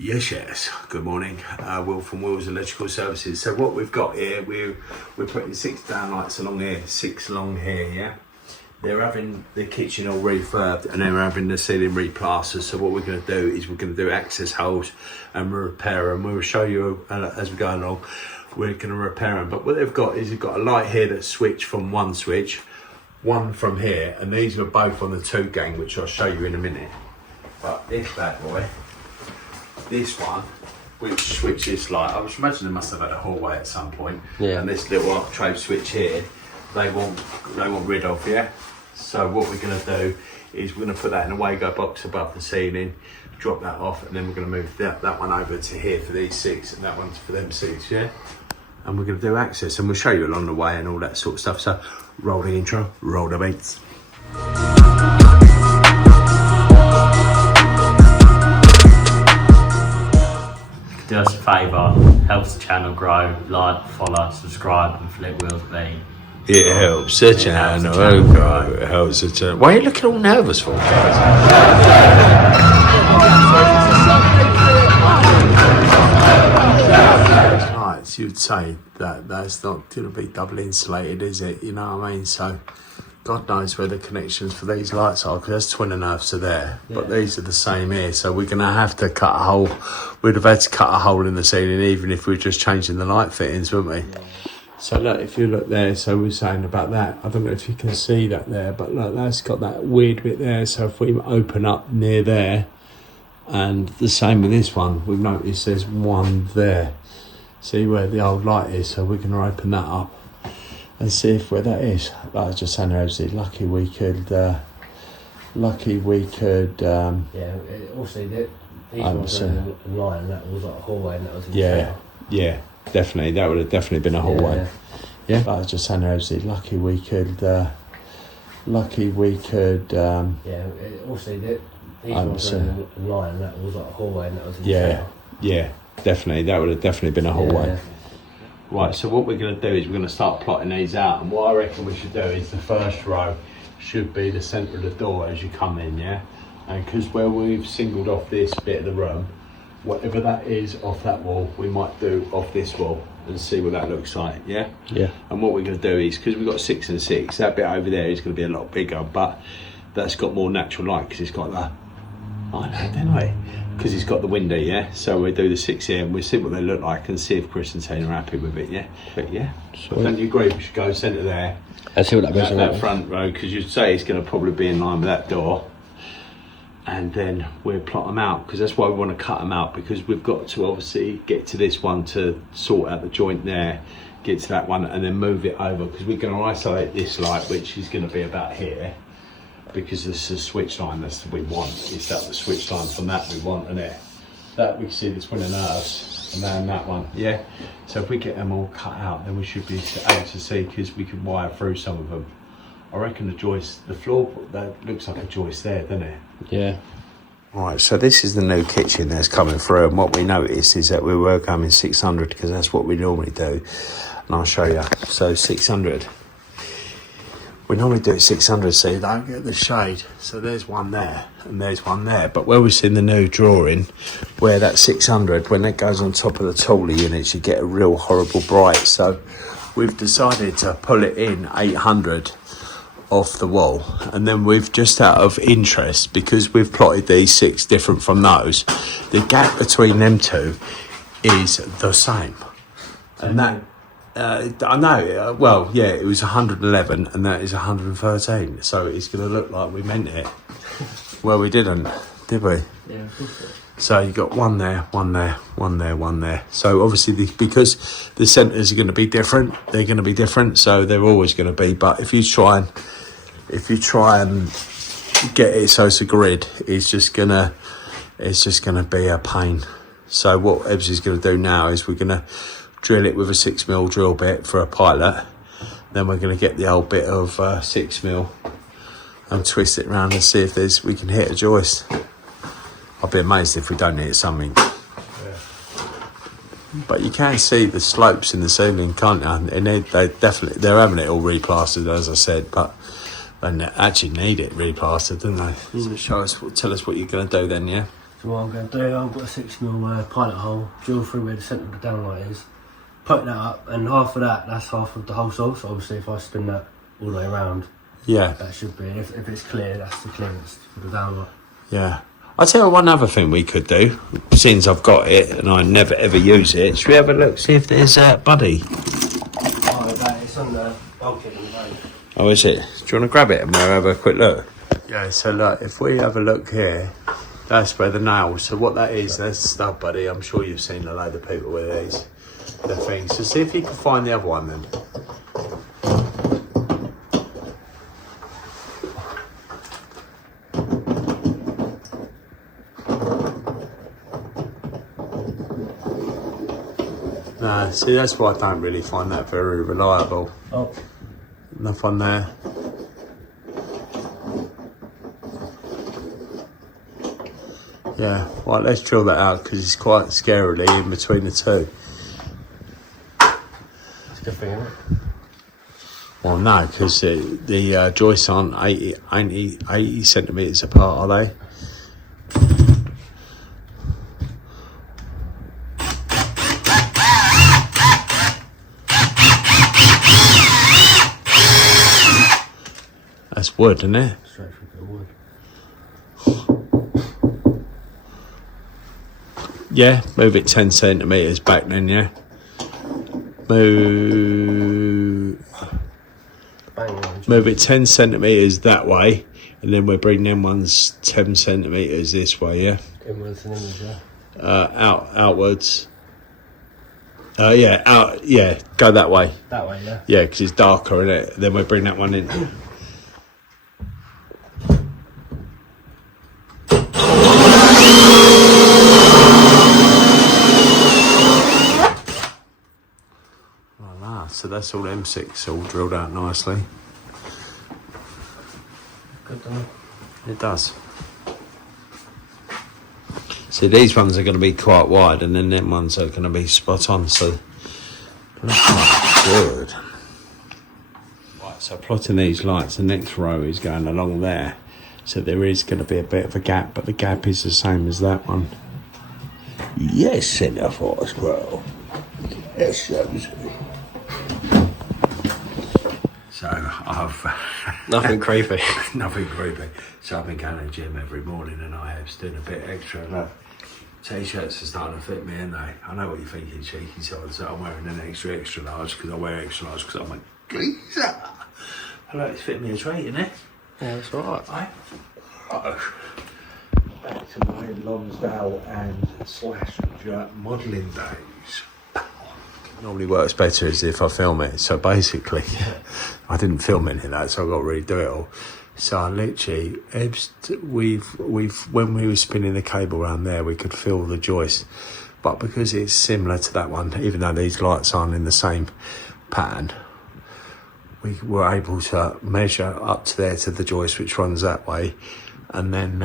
Yes. Good morning. Will from Will's Electrical Services. So what we've got here, we're putting 6 downlights along here, 6 along here, yeah? They're having the kitchen all refurbed and then we're having the ceiling replastered. So what we're going to do is we're going to do access holes and repair them. We'll show you as we go along. We're going to repair them. But what they've got is they've got a light here that's switched from one switch, one from here, and these are both on the 2 gang, which I'll show you in a minute. But this bad boy, this one, which switches light, I was imagining they must have had a hallway at some point. Yeah. And this little octave switch here, they want rid of, yeah? So what we're going to do is we're going to put that in a wago box above the ceiling, drop that off, and then we're going to move that one over to here for these 6, and that one's for them 6, yeah? And we're going to do access, and we'll show you along the way and all that sort of stuff. So roll the intro, roll the beats. Do us a favour, helps the channel grow, like, follow, subscribe and flip Will's beat. It helps the channel grow, it helps the channel. Why are you looking all nervous for? Right, you'd say that that's not going to be double insulated, is it? You know what I mean? So God knows where the connections for these lights are, because those twin and earths are there, but these are the same here. So we're going to have to cut a hole. We'd have had to cut a hole in the ceiling, even if we were just changing the light fittings, wouldn't we? Yeah. So look, if you look there, so we're saying about that, I don't know if you can see that there, but look, that's got that weird bit there. So if we open up near there, and the same with this one, we've noticed there's one there. See where the old light is, so we're going to open that up and see if where that is. Like I was just saying, obviously, lucky we could, yeah, also these ones are in line, that was like a hallway and that was in yeah, definitely, that would have definitely been a hallway. Yeah, like I was just saying, obviously, lucky we could, yeah, also these ones are in line, that was like a hallway and that was in yeah, definitely, that would have definitely been a hallway. Right, so what we're going to do is we're going to start plotting these out, and what I reckon we should do is the first row should be the centre of the door as you come in, yeah? And because where we've singled off this bit of the room, whatever that is off that wall, we might do off this wall and see what that looks like, yeah? Yeah. And what we're going to do is, because we've got 6 and 6, that bit over there is going to be a lot bigger, but that's got more natural light because it's got that, I know, don't I? Because it's got the window, yeah? So we'll do the 6 here and we'll see what they look like and see if Chris and Tina are happy with it, yeah? But yeah, don't you agree we should go centre there? Let's see what that goes that front row, because you'd say it's going to probably be in line with that door. And then we'll plot them out, because that's why we want to cut them out, because we've got to obviously get to this one to sort out the joint there, get to that one and then move it over, because we're going to isolate this light, which is going to be about here. Because this is a switch line that's we want. It's that the switch line from that we want, and that we see the twin and earths, and then that one, yeah. So if we get them all cut out, then we should be able to see, because we can wire through some of them. I reckon the joist, the floor, that looks like a joist there, doesn't it? Yeah. Right, so this is the new kitchen that's coming through, and what we noticed is that we were going 600 because that's what we normally do, and I'll show you. So 600. We normally do it 600 so you don't get the shade. So there's one there and there's one there. But where we've seen the new drawing, where that 600, when it goes on top of the taller units, you get a real horrible bright. So we've decided to pull it in 800 off the wall. And then we've, just out of interest, because we've plotted these 6 different from those, the gap between them 2 is the same. And that... I know, well, yeah, it was 111 and that is 113, so it's going to look like we meant it. Well, we didn't, did we? Yeah, so you got one there, one there, one there, one there. So obviously, because the centres are going to be different, they're going to be different, so they're always going to be. But if you try and get it so it's a grid, it's just gonna be a pain. So what Ebbs is going to do now is we're going to drill it with a 6mm drill bit for a pilot. Then we're going to get the old bit of 6mm and twist it around and see if we can hit a joist. I'll be amazed if we don't hit something. Yeah. But you can see the slopes in the ceiling, can't you? And they're having it all replastered, as I said, but they actually need it replastered, don't they? So tell us what you're going to do then, yeah? So what I'm going to do, I've got a 6mm pilot hole, drill through where the centre of the downlight is, put that up, and half of that's half of the hole source. So obviously if I spin that all the way around, Yeah. that should be, if it's clear, that's the clearance for the downlight. Yeah. I'll tell you one other thing we could do, since I've got it and I never ever use it. Should we have a look, see if there's Buddy? Oh, it's on the bulkhead in the boat. Oh, is it? Do you want to grab it and we'll have a quick look? Yeah, so look, if we have a look here, that's where the nails. So what that is, that's the stub, Buddy. I'm sure you've seen a load of people with these. The things. So see if you can find the other one then. No, see, that's why I don't really find that very reliable. Oh. Nothing there. Yeah, right, let's drill that out because it's quite scarily in between the two. That's a good thing, isn't it? Well, no, because the joists aren't 80 centimetres apart, are they? That's wood, isn't it? Straight through the wood. Yeah, move it 10 centimetres back then, yeah? Move it 10 centimetres that way, and then we'll bring them ones 10 centimetres this way, yeah? Inwards and inwards, yeah. Outwards. Yeah, go that way. That way, yeah. Yeah, because it's darker, isn't it? Then we'll bring that one in. So that's all M6 all drilled out nicely. Good, doesn't it? It does. See, these ones are going to be quite wide, and then them ones are going to be spot on. So that's quite good. Right, so plotting these lights, the next row is going along there. So there is going to be a bit of a gap, but the gap is the same as that one. Yes, Centre Force, bro. Yes, Josie. So I've Nothing creepy. nothing creepy. So I've been going to the gym every morning and I have doing a bit extra. Look, t-shirts are starting to fit me, aren't they? I know what you're thinking, cheeky side. So I'm wearing an extra large because I wear extra large because I'm a geezer. Hello, it's fit me a treat, isn't it? Yeah, that's alright. Back to my Lonsdale and /jerk modelling days. Normally works better is if I film it. So basically, I didn't film any of that, so I got to redo it all. So I literally, when we were spinning the cable around there, we could feel the joist. But because it's similar to that one, even though these lights aren't in the same pattern, we were able to measure up to there to the joist, which runs that way. And then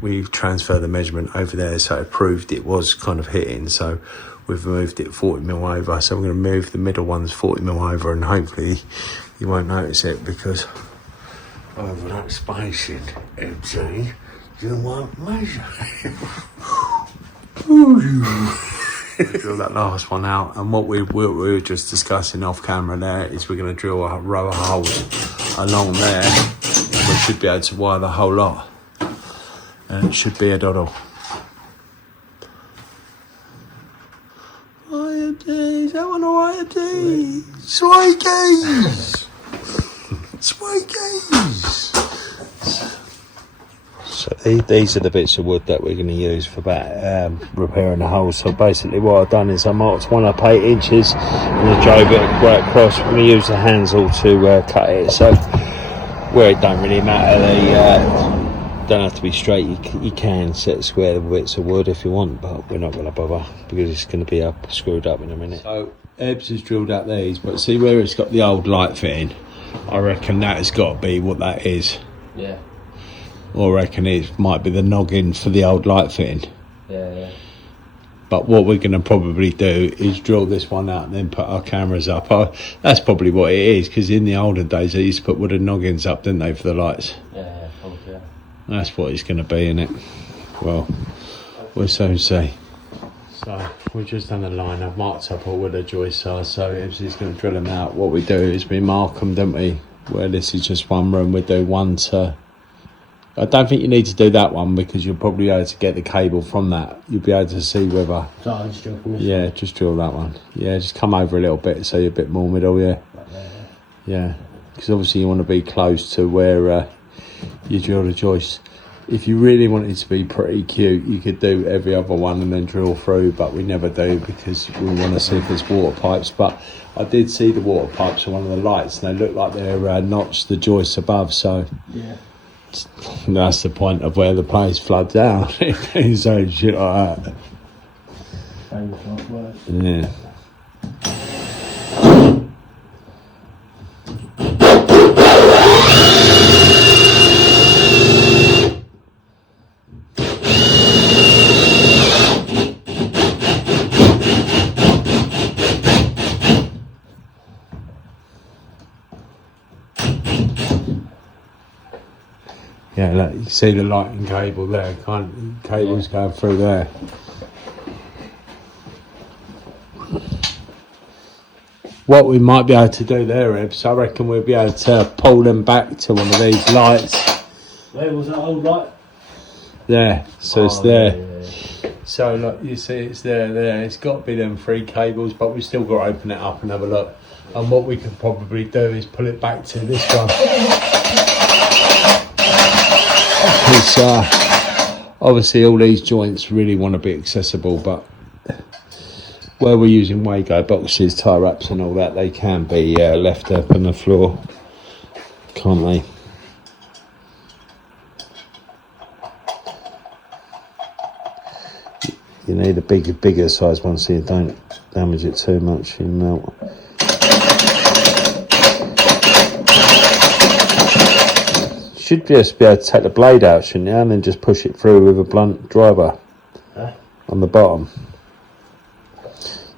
we transferred the measurement over there, so it proved it was kind of hitting. So we've moved it 40mm over. So I'm going to move the middle ones 40mm over, and hopefully you won't notice it because over that spacing, empty, you won't measure. Drill that last one out, and what we were just discussing off camera there is we're going to drill a row of holes along there, and we should be able to wire the whole lot, and it should be a doddle. IMDs, I want an IMD. Swikeys. Swikeys. So these are the bits of wood that we're going to use for that repairing the holes. So basically what I've done is I marked one up 8 inches and I drove it right across. We're going to use the handsaw to cut it. So where it don't really matter, they don't have to be straight. You can set square bits of wood if you want, but we're not going to bother because it's going to be screwed up in a minute. So Ebbs has drilled out these, but see where it's got the old light fitting? I reckon that has got to be what that is. Yeah. Or I reckon it might be the noggin for the old light fitting. Yeah. But what we're going to probably do is drill this one out and then put our cameras up. That's probably what it is, because in the olden days they used to put wooden noggins up, didn't they, for the lights? Yeah. That's what it's going to be, innit? Well, We'll soon see. So we've just done the line. I've marked up all where the joists are, so if he's going to drill them out, what we do is we mark them, don't we? Where this is just one room, we do one to... I don't think you need to do that one because you'll probably be able to get the cable from that. You'll be able to see whether... So I just drill from this Yeah, one. just drill that one. Yeah, just come over a little bit so you're a bit more middle, yeah. Right there, Yeah, because obviously you want to be close to where you drill the joist. If you really wanted to be pretty cute, you could do every other one and then drill through, but we never do because we want to see if there's water pipes. But I did see the water pipes on one of the lights and they look like they're notched the joists above, so yeah. that's the point of where the place floods out. So shit like that. Famous last words. Yeah. Yeah, look, you see the lighting cable there, cable's going through there. What we might be able to do there, Ebs, I reckon we'll be able to pull them back to one of these lights. Where was that old light? There, so it's there. Yeah. So look, you see it's there. It's got to be them 3 cables, but we've still got to open it up and have a look. And what we could probably do is pull it back to this one. Because obviously all these joints really want to be accessible, but where we're using Wago boxes, tie wraps and all that, they can be left up on the floor, can't they? You need a bigger size one so you don't damage it too much, you melt. Should just be able to take the blade out, shouldn't you? And then just push it through with a blunt driver on the bottom.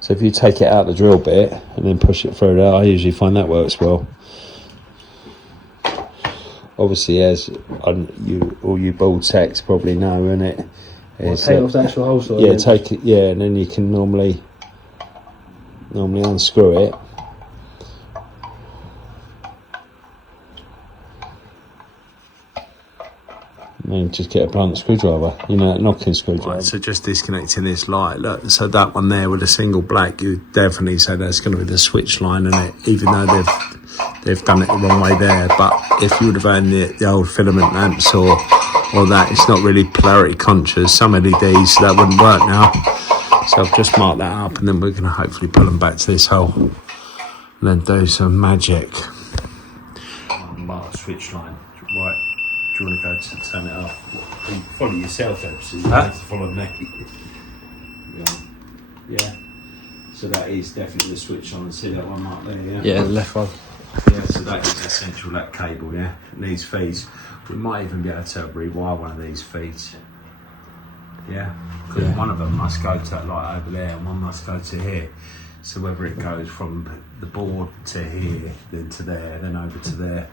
So if you take it out the drill bit and then push it through there, I usually find that works well. Obviously, as all you bald techs probably know, innit? Take off the actual hole saw. Yeah, take it. Yeah, and then you can normally unscrew it. And then just get a blunt screwdriver, you know, a knocking screwdriver. Right, so just disconnecting this light. Look, so that one there with a single black, you definitely say that's going to be the switch line, isn't it? Even though they've done it the wrong way there. But if you would have had the old filament lamps or that, it's not really polarity conscious. Some LEDs, that wouldn't work now. So I've just marked that up and then we're going to hopefully pull them back to this hole and then do some magic. Mark the switch line, right. Do you want to go to turn it off? Follow yourself, Eb, so you don't have to follow me. Yeah. So that is definitely the switch on. See that one mark there, yeah? Yeah, the left one. Yeah, so that is essential, that cable, yeah? It needs feeds. We might even be able to rewire one of these feeds. Yeah? Because one of them must go to that light over there and one must go to here. So whether it goes from the board to here, then to there, then over to there,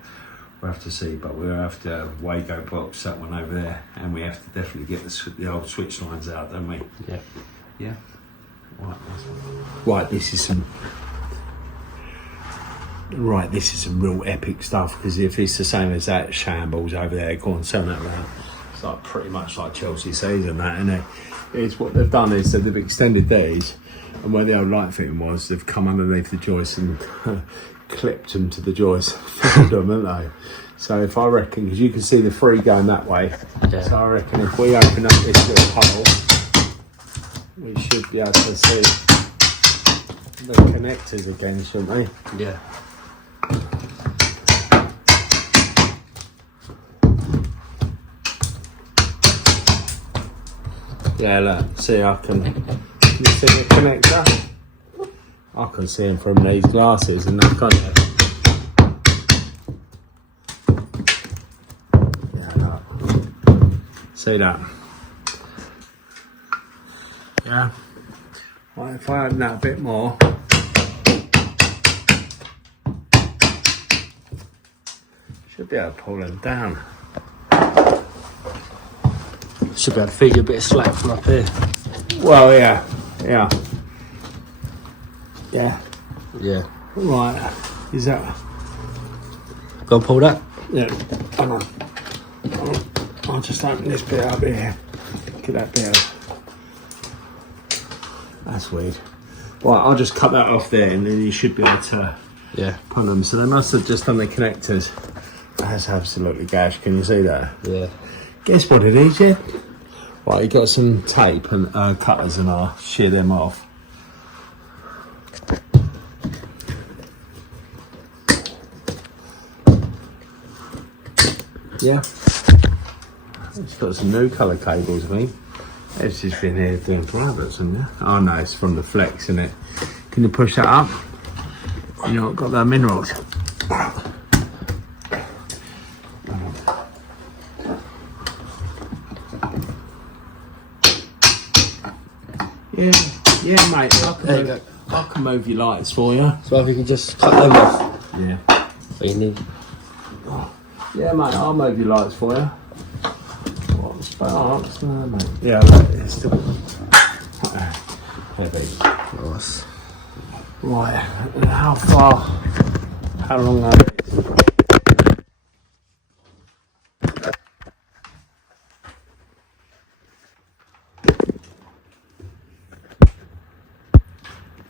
we'll have to see, but we'll have to Wago box that one over there, and we have to definitely get the old switch lines out, don't we? Yeah. Yeah. Right, this is some real epic stuff, because if it's the same as that shambles over there, go on, turn that around. It's like pretty much like Chelsea season, that, isn't it? It's what they've done is that they've extended these, and where the old light fitting was, they've come underneath the joist and clipped them to the joist, them, haven't they? So if I reckon, because you can see the 3 going that way, so I reckon if we open up this little hole, we should be able to see the connectors again, shouldn't we? Yeah. Yeah, look, see, can you see the connector? I can see them from these glasses and that, can't you? Yeah, look. See that? Yeah. Right, if I open that a bit more. Should be able to pull them down. Should be able to feed you a bit of slack from up here. Well, yeah. Yeah. Right. Is that? Go and pull that. Yeah. Hang on. I'll just open this bit up here. Get that bit out. That's weird. Right, I'll just cut that off there, and then you should be able to pull them. So they must have just done the connectors. That's absolutely gash. Can you see that? Yeah. Guess what it is, yeah? Right, you got some tape and cutters, and I'll shear them off. Yeah. It's got some new colour cables, I think. It's just been here doing privates, isn't it? Oh no, it's from the flex, isn't it? Can you push that up? You know, got that minerals. Yeah, mate. I can move your lights for you. So if you can just cut them off. Yeah. What you need. Yeah, mate, I'll move your lights for you. What sparks? No, mate. Yeah, look, it's still heavy. Nice. Right, and how long are they?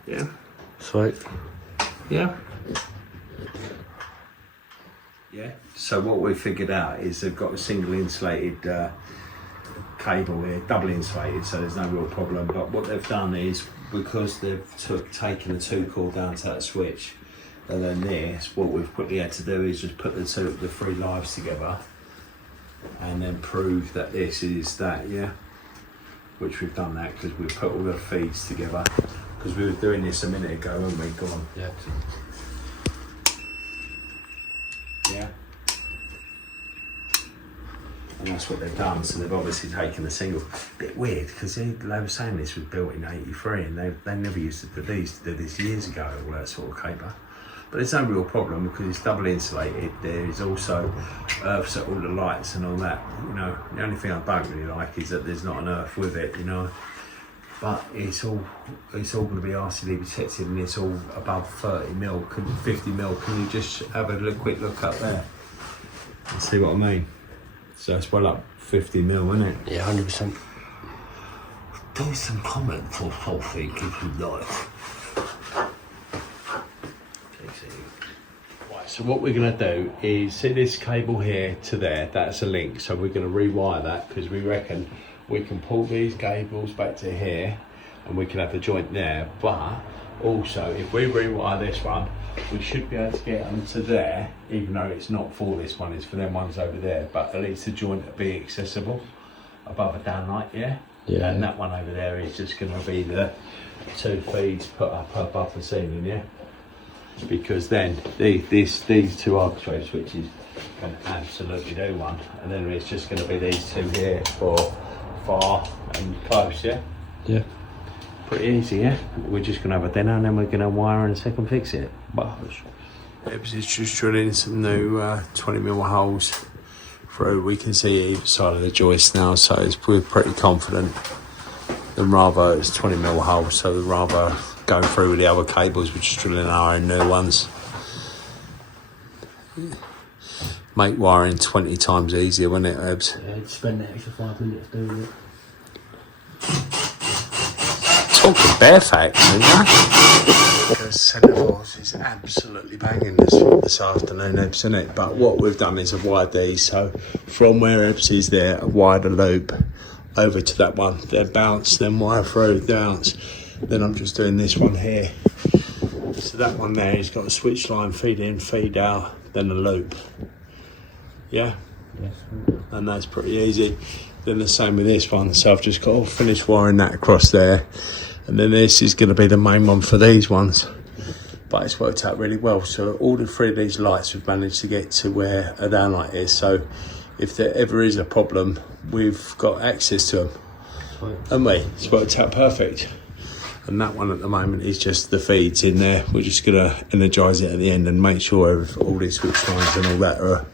Yeah. Sweet. Yeah. Yeah. So what we figured out is they've got a single insulated cable here, double insulated, so there's no real problem. But what they've done is, because they've taken the 2 core down to that switch, and then this, what we've quickly had to do is just put the 3 lives together, and then prove that this is that. Yeah. Which we've done that because we've put all the feeds together. Because we were doing this a minute ago, weren't we? Go on. Yeah. Yeah. And that's what they've done. So they've obviously taken a single. Bit weird because they were saying this was built in '83, and they never used to do these. Did this years ago, all that sort of caper. But there's no real problem because it's double insulated. There is also earths at all the lights and all that. You know, the only thing I don't really like is that there's not an earth with it. You know. But it's all going to be RCD protected, and it's all above 30 mil, 50 mil. Can you just have a quick look up there and see what I mean? So it's well up 50 mil, isn't it? Yeah, 100%. Do some comments or something if you like. Right, so what we're going to do is see this cable here to there. That's a link. So we're going to rewire that because we reckon we can pull these cables back to here and we can have the joint there. But also, if we rewire this one, we should be able to get them to there, even though it's not for this one, it's for them ones over there. But at least the joint will be accessible above a downlight, yeah? Yeah. And that one over there is just going to be the 2 feeds put up above the ceiling, yeah? Because then these 2 architrave switches can absolutely do one, and then it's just going to be these 2 here for far and close, yeah? Yeah. Pretty easy, yeah? We're just going to have a dinner and then we're going to wire in a second fix it. It's just drilling some new 20mm holes through. We can see either side of the joist now, so we're pretty confident. Then rather it's 20mm holes, so we'd rather go through with the other cables, we're just drilling our own new ones. Make wiring 20 times easier, wouldn't it, Ebbs? Yeah, just spend the extra 5 minutes doing it. Talking bare facts, isn't it? Because Centreforce is absolutely banging this afternoon, Ebbs, isn't it? But what we've done is I've wired these, so from where Ebbs is there, I've wired a loop over to that one, then bounce, then wire through, bounce. Then I'm just doing this one here. So that one there has got a switch line, feed in, feed out, then a loop. Yeah? Yes. And that's pretty easy. Then the same with this one. So I've just got to finish wiring that across there. And then this is going to be the main one for these ones. But it's worked out really well. So all the 3 of these lights we've managed to get to where a downlight is. So if there ever is a problem, we've got access to them. Haven't we? It's worked out perfect. And that one at the moment is just the feeds in there. We're just going to energise it at the end and make sure all these switch lines and all that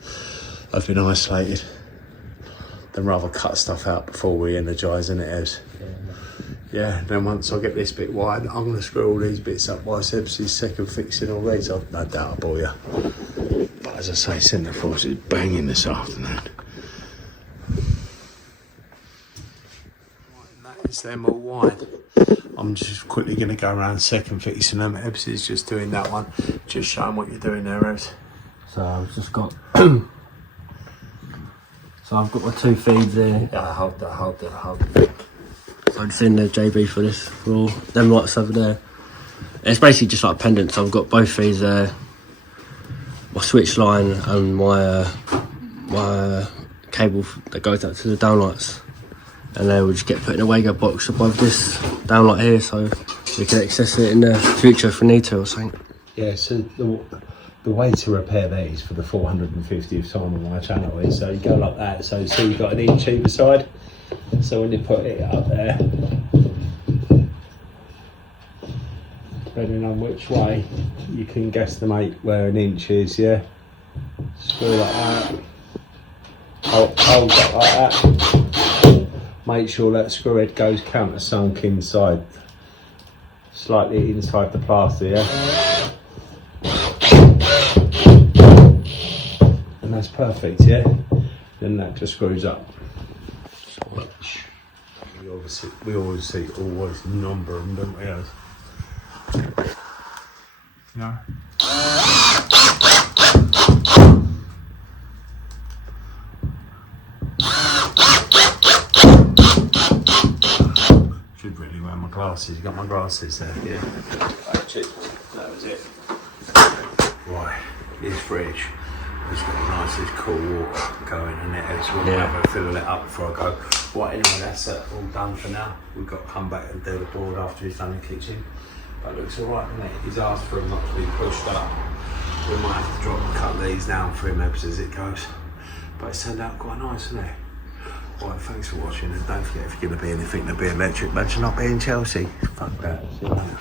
have been isolated. Then rather cut stuff out before we energise, isn't it, Ez? Yeah, then once I get this bit wide, I'm going to screw all these bits up while Seb's is second fixing all these. I've no doubt I'll bore you. But as I say, centre force is banging this afternoon. That is them all wide. I'm just quickly going to go around second fixing them. Ebs is just doing that one. Just show them what you're doing there, Ebs. So I've just got so I've got my 2 feeds there. Yeah, hold that. So I'm just in the JB for this, for all them lights over there. It's basically just like pendants. So I've got both feeds there, my switch line and my cable that goes out to the downlights, and they will just get put in a Wago box above this downlight here, so we can access it in the future if we need to or something. Yeah, so the way to repair that is for the 450th time on my channel is so you go like that. So see you've got an inch either side. So when you put it up there, depending on which way, you can guesstimate where an inch is, yeah? Screw like that. Hold up like that. Make sure that screw head goes countersunk inside, slightly inside the plaster, yeah? And that's perfect, yeah? Then that just screws up. We always number them, don't we? No. Should really wear my glasses. You got my glasses there, yeah. That was it. Right, this fridge has got a nice cool water going in it. I just want to have a fill it up before I go. Right, anyway, that's all done for now. We've got to come back and do the board after he's done the kitchen. But it looks alright, doesn't it? He's asked for him not to be pushed up. We might have to cut these down for him as it goes. But it's turned out quite nice, isn't it? Right, thanks for watching, and don't forget if you're going to be anything to be electric, imagine not being Chelsea. Fuck that. See you later.